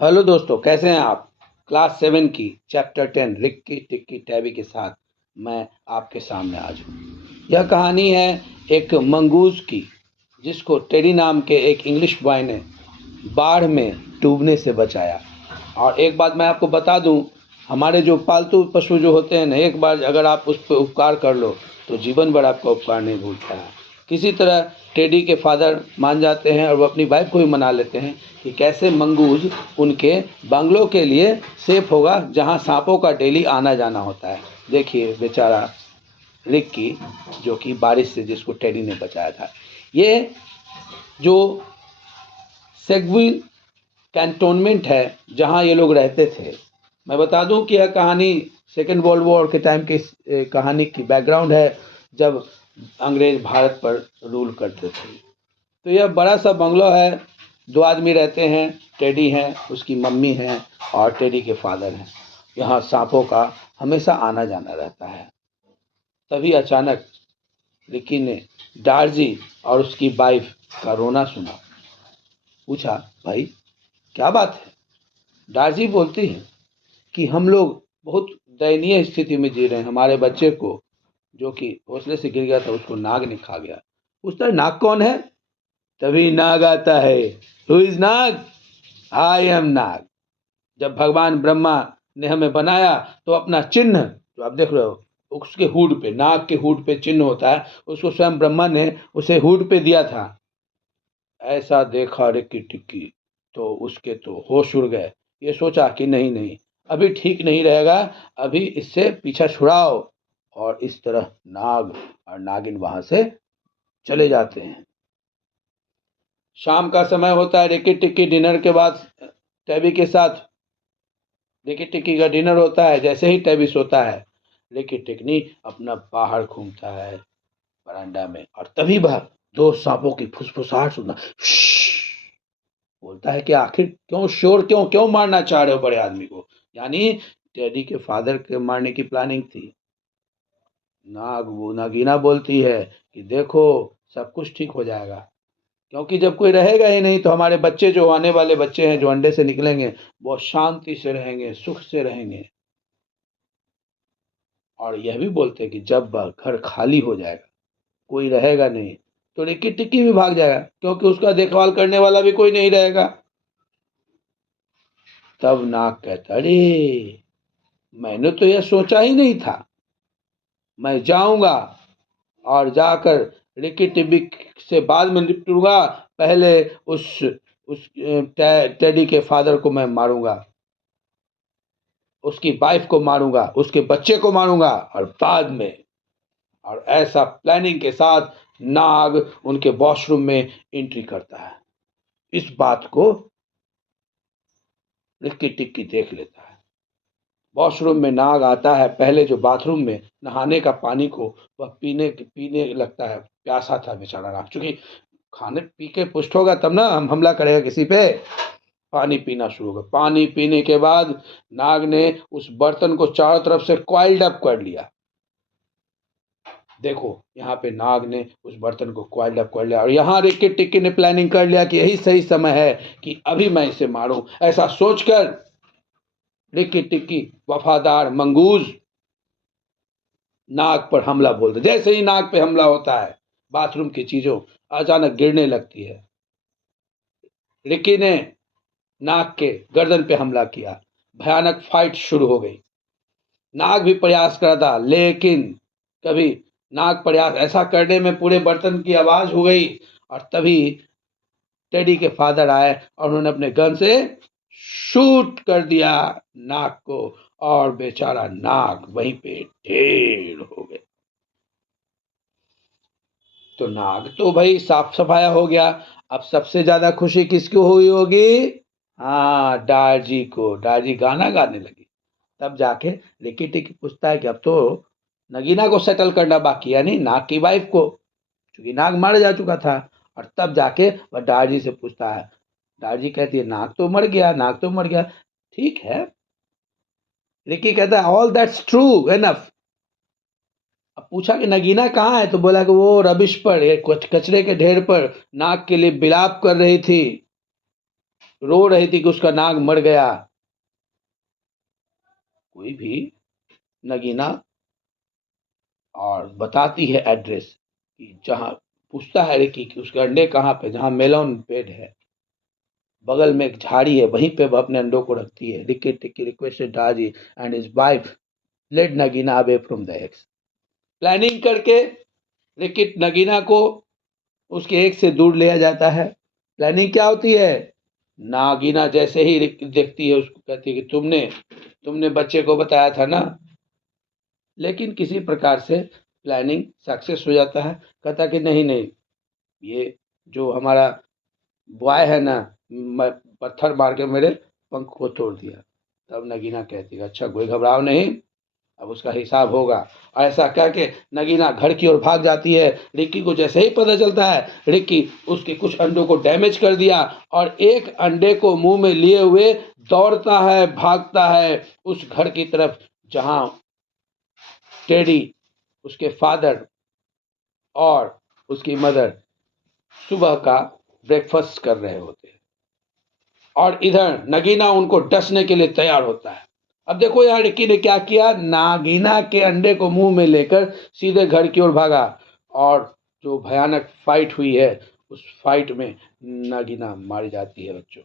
Hello दोस्तों, कैसे हैं आप? क्लास 7 की चैप्टर 10 रिक्की टिक्की टैबी के साथ मैं आपके सामने आज हूँ। यह कहानी है एक मंगूज़ की, जिसको टेडी नाम के एक इंग्लिश बॉय ने बाढ़ में डूबने से बचाया। और एक बात मैं आपको बता दूं, हमारे जो पालतू पशु जो होते हैं ना, एक बार अगर आप उस पर उपकार कर लो तो जीवन भर आपका उपकार नहीं भूलता है। किसी तरह टेडी के फादर मान जाते हैं और वो अपनी वाइफ को भी मना लेते हैं कि कैसे मंगूज उनके बंगलों के लिए सेफ होगा, जहां सांपों का डेली आना जाना होता है। देखिए बेचारा रिक्की, जो कि बारिश से जिसको टेडी ने बचाया था। ये जो सेगविल कैंटोनमेंट है जहाँ ये लोग रहते थे। मैं बता दूं कि यह कहानी सेकेंड वर्ल्ड वॉर के टाइम की कहानी की बैकग्राउंड है, जब अंग्रेज भारत पर रूल करते थे। तो यह बड़ा सा बंगलो है, दो आदमी रहते हैं, टेडी हैं, उसकी मम्मी हैं और टेडी के फादर हैं। यहाँ सांपों का हमेशा आना जाना रहता है। तभी अचानक रिकी ने डार्जी और उसकी वाइफ का रोना सुना। पूछा, भाई क्या बात है? डार्जी बोलती है कि हम लोग बहुत दयनीय स्थिति में जी रहे हैं। हमारे बच्चे को, जो कि हौसले से गिर गया था, उसको नाग ने खा गया। पूछता है, नाग कौन है? तभी नाग आता है। Who is Nag? I am Nag. जब भगवान ब्रह्मा ने हमें बनाया तो अपना चिन्ह, जो आप देख रहे हो, उसके हुड पे, नाग के हुड पे चिन्ह होता है, उसको स्वयं ब्रह्मा ने उसे हुड पे दिया था। ऐसा देखा रिक्की टिक्की तो उसके तो होश उड़ गए। ये सोचा कि नहीं नहीं, अभी ठीक नहीं रहेगा, अभी इससे पीछा छुड़ाओ। और इस तरह नाग और नागिन वहां से चले जाते हैं। शाम का समय होता है, रिक्की टिक्की डिनर के बाद टैबी के साथ रिक्की टिक्की का डिनर होता है। जैसे ही टैबी सोता है, रिक्की टिक्की अपना बाहर घूमता है बरामदा में, और तभी वह दो सांपों की फुसफुसाहट सुना। बोलता है कि आखिर क्यों शोर, क्यों क्यों मारना चाह रहे हो बड़े आदमी को? यानी टेडी के फादर के मारने की प्लानिंग थी। नागीना बोलती है कि देखो, सब कुछ ठीक हो जाएगा, क्योंकि जब कोई रहेगा ही नहीं तो हमारे बच्चे, जो आने वाले बच्चे हैं जो अंडे से निकलेंगे, वो शांति से रहेंगे, सुख से रहेंगे। और यह भी बोलते हैं कि जब घर खाली हो जाएगा, कोई रहेगा नहीं, तो रिक्की टिक्की भी भाग जाएगा, क्योंकि उसका देखभाल करने वाला भी कोई नहीं रहेगा। तब नाग कहता, अरे मैंने तो यह सोचा ही नहीं था। मैं जाऊंगा और जाकर रिक्की टिब्बी से बाद में निपटूंगा। पहले उस टेडी के फादर को मैं मारूंगा, उसकी वाइफ को मारूंगा, उसके बच्चे को मारूंगा, और बाद में, और ऐसा प्लानिंग के साथ नाग उनके वॉशरूम में एंट्री करता है। इस बात को रिक्की टिक्की देख लेता है। वॉशरूम में नाग आता है, पहले जो बाथरूम में नहाने का पानी को वह पीने लगता है। प्यासा था बेचारा नाग, चूंकि खाने पी के पुष्ट होगा तब ना हम हमला करेगा किसी पे। पानी पीना शुरू होगा। पानी पीने के बाद नाग ने उस बर्तन को चारों तरफ से क्वाइल्ड अप कर लिया। देखो, यहाँ पे नाग ने उस बर्तन को क्वाइल्ड अप कर लिया, और यहाँ रिक्की टिक्की ने प्लानिंग कर लिया कि यही सही समय है कि अभी मैं इसे मारूं। ऐसा सोचकर रिक्की टिक्की, वफादार मंगूज, नाग पर हमला बोलते। जैसे ही नाग पे हमला होता है, बाथरूम की चीजों अचानक गिरने लगती है। रिक्की ने नाग के गर्दन पे हमला किया। भयानक फाइट शुरू हो गई। नाग भी प्रयास कर था, लेकिन कभी नाग प्रयास ऐसा करने में पूरे बर्तन की आवाज हो गई। और तभी टेडी के फादर आए और उन्होंने अपने गन से शूट कर दिया नाग को, और बेचारा नाग वहीं पे ढेर हो गया। तो नाग तो भाई साफ सफाया हो गया। अब सबसे ज्यादा खुशी किसको हुई होगी? हाँ, डारजी को। डारजी गाना गाने लगी। तब जाके रिकी टिकी पूछता है कि अब तो नगीना को सेटल करना बाकी है, नहीं नाग की वाइफ को, क्योंकि नाग मार जा चुका था। और तब जाके वह डारजी से पूछता है। डारजी कहती है, नाग तो मर गया, नाग तो मर गया। ठीक है। रिकी कहता है, ऑल दैट्स ट्रू एनफ। अब पूछा कि नगीना कहाँ है, तो बोला कि वो रबिश पर, कुछ कचरे के ढेर पर नाग के लिए बिलाप कर रही थी। रो रही थी कि उसका नाग मर गया। कोई भी नगीना और बताती है एड्रेस कि जहाँ पूछता है रिकी कि उसके अंडे कहाँ पे, जहाँ मेलोन पेड़ है बगल में एक झाड़ी है, वहीं पे वह अपने अंडों को रखती है। Rikki Tikki requested Dadi and his wife let Nagina away from the eggs. Planning करके रिकी नगीना को उसके एग से दूर लिया जाता है। प्लानिंग क्या होती है? नागीना जैसे ही देखती है उसको कहती है कि तुमने बच्चे को बताया था ना। लेकिन किसी प्रकार से प्लानिंग सक्सेस हो जाता है। कहता कि नहीं नहीं, ये जो हमारा बॉय है ना, पत्थर मार के मेरे पंख को तोड़ दिया। तब नगीना कहती है अच्छा कोई घबराओ नहीं, अब उसका हिसाब होगा। ऐसा कह के नगीना घर की ओर भाग जाती है। रिक्की को जैसे ही पता चलता है रिक्की उसके कुछ अंडों को डैमेज कर दिया और एक अंडे को मुंह में लिए हुए दौड़ता है, भागता है उस घर की तरफ जहां टेडी, उसके फादर और उसकी मदर सुबह का ब्रेकफास्ट कर रहे होते हैं। और इधर नगीना उनको डसने के लिए तैयार होता है। अब देखो यहाँ रिक्की ने क्या किया, नागीना के अंडे को मुंह में लेकर सीधे घर की ओर भागा और जो भयानक फाइट हुई है उस फाइट में नागीना मारी जाती है बच्चों।